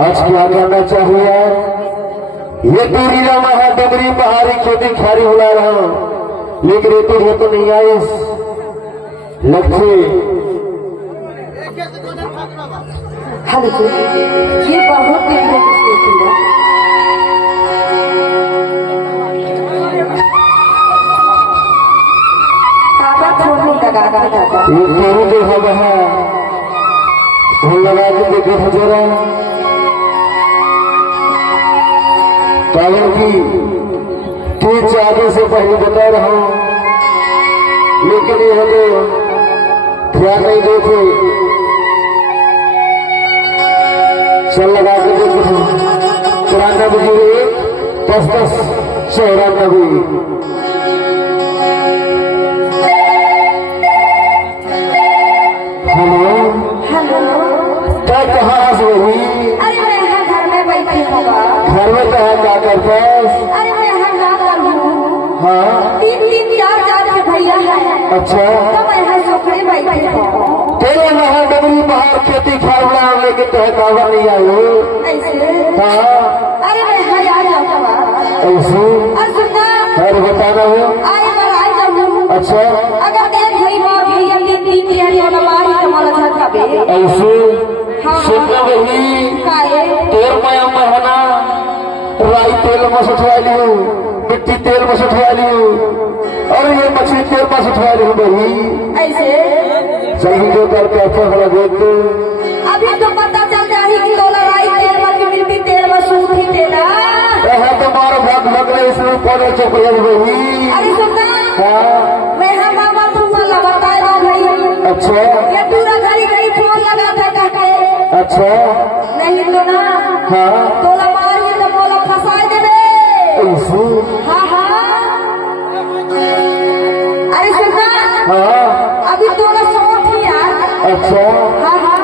आज क्या करना चाहिए? ये तेरी महाडबरी पहाड़ी खेती खारी बुला रहा हूं, लेकिन ये तेरी तो नहीं आई लक्ष्मी। हाँ देखिए, ये बहुत प्यारी है। ये तेरी जो हवा है वो लगा के देखो हजरा, कारण की तेज चाहने से पहले बता रहा हूं, लेकिन ये हमें ध्यान नहीं देते। चल लगा के देखो 94 10 94। क्या कहाँ से हुई? अरे मैं यहाँ घर में बैठी हूँ। घर में कहा क्या करते? अरे मैं यहाँ ना करूँ। हाँ 3 4 के भैया है। अच्छा, तो मैं यहाँ सोखड़े बैठी हूँ। तेरे वहाँ डबरी बाहर खेती खावड़ा, लेकिन तो कावर नहीं आई हो ऐसे? हाँ। अरे मैं यहाँ आ जाऊँगा ऐसे? और सुनना, अरे बताना हो। आए बार आ जाऊँ। अच्छा, अगर देख भाई बार भैया 3 बारी तुम्हारा झटका भी ऐसे हाँ वही काहे तेल मैं महना राई तेल में सुठवा लियो, मिट्टी तेल में सुठवा लियो, और ये मछली तेल में सुठवा लियो बही। ऐसे जल्दी जो करके अच्छा वाला देखते। अभी तो पता चल जाही कि तोला राई तेल में मिट्टी तेल में सूखी तेल है तो मारो भाग लग रहे इसमें पौधे चुप रही। अरे सुनना, हाँ मैं हम बाबा तुमको बताए ना भाई। अच्छा, ये पूरा घड़ी फोन लगाता कहते। अच्छा नहीं तो ना हाँ तोला मारिए तो बोला फंसाए देवे। ऐसे हाँ हाँ अरे सुनना, हाँ अभी तोला सोच ही यार। अच्छा हाँ हाँ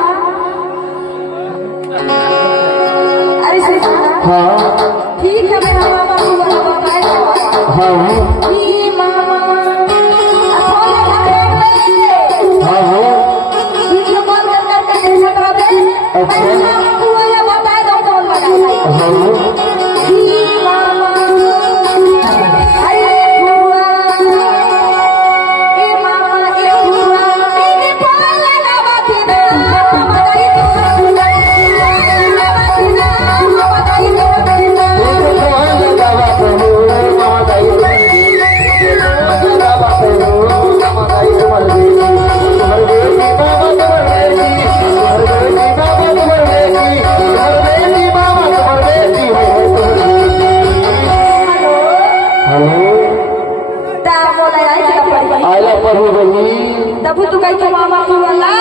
अरे सुनना, हाँ ठीक है मैं हम बाबा तुमको बताए। हाँ मामा हाँ हाँ वीडियो कॉल करके दे सकता है। अच्छा बताए दो कौन बताए। हाँ तब तू कहीं तो मामा तू वाला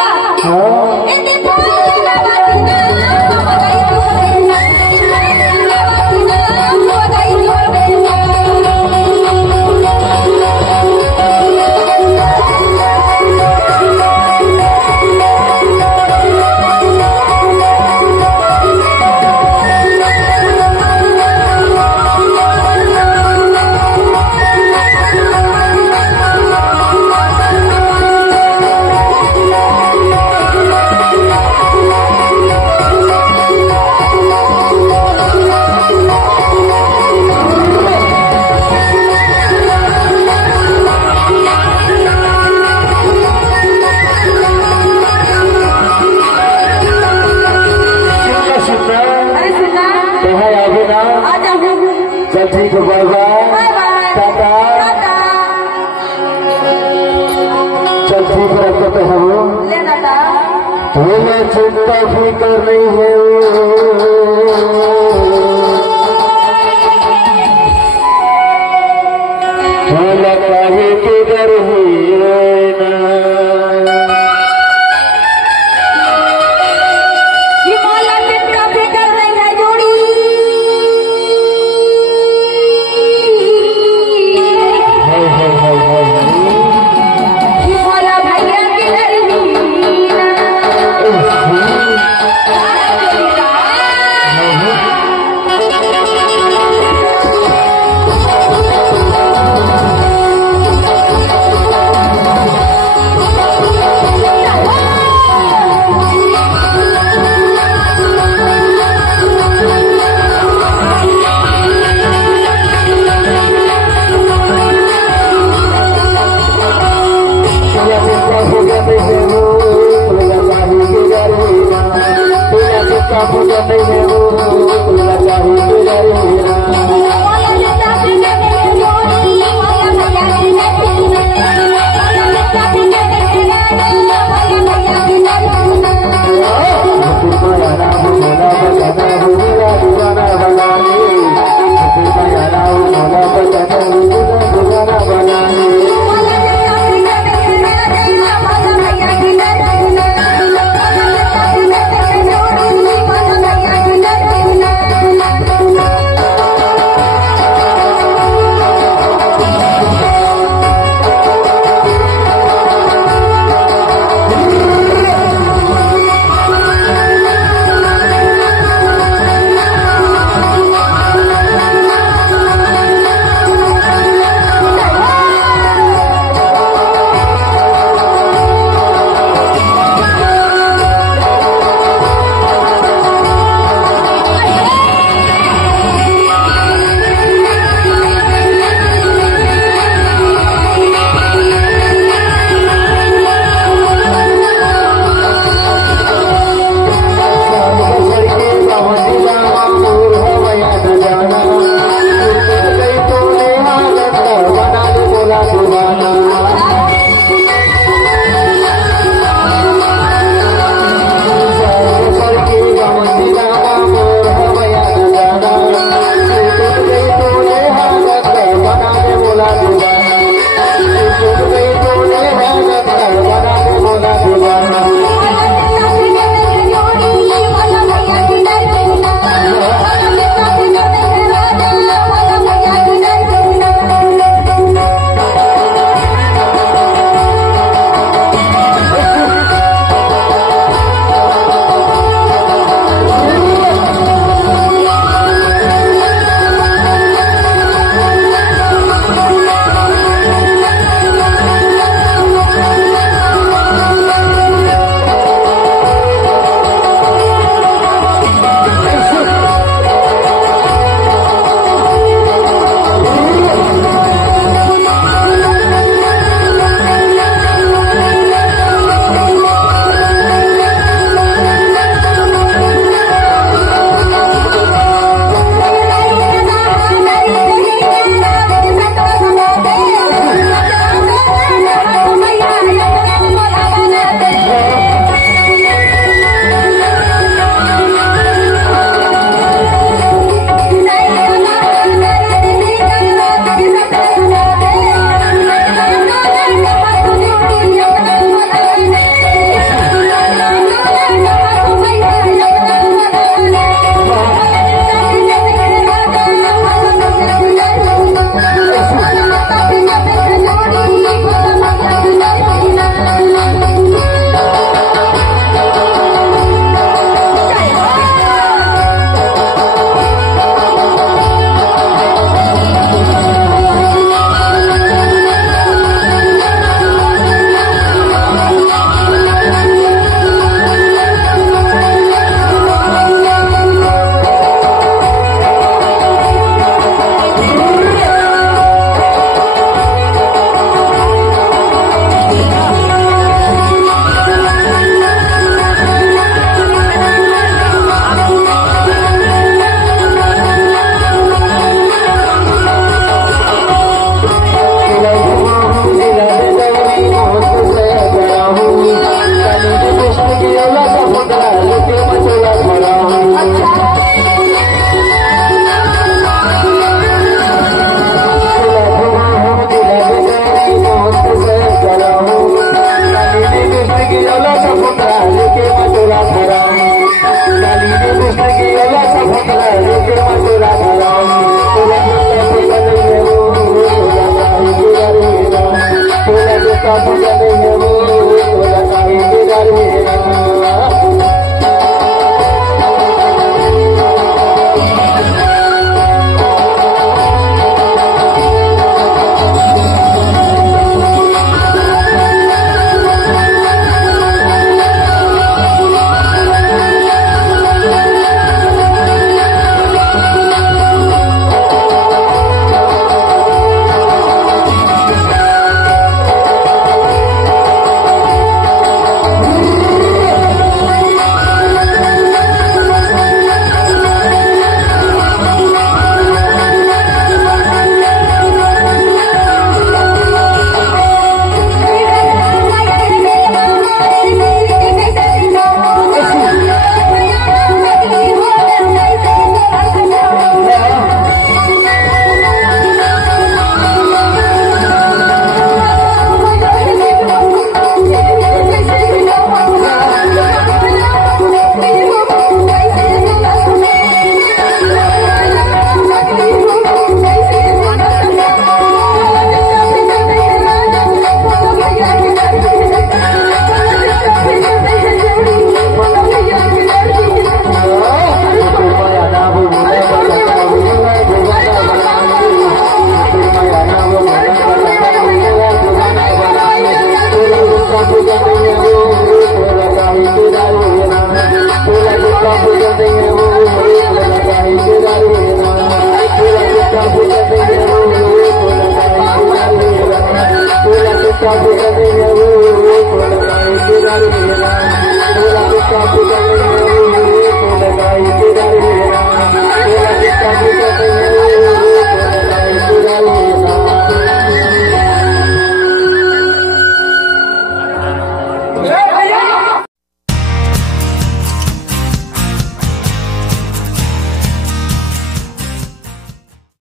चल ठीक है, बाय बाय टाटा। चल ठीक है, रखते हैं वो तुम्हें चिंता फिकर नहीं है। काहे के डर हुई भैया बना हुआ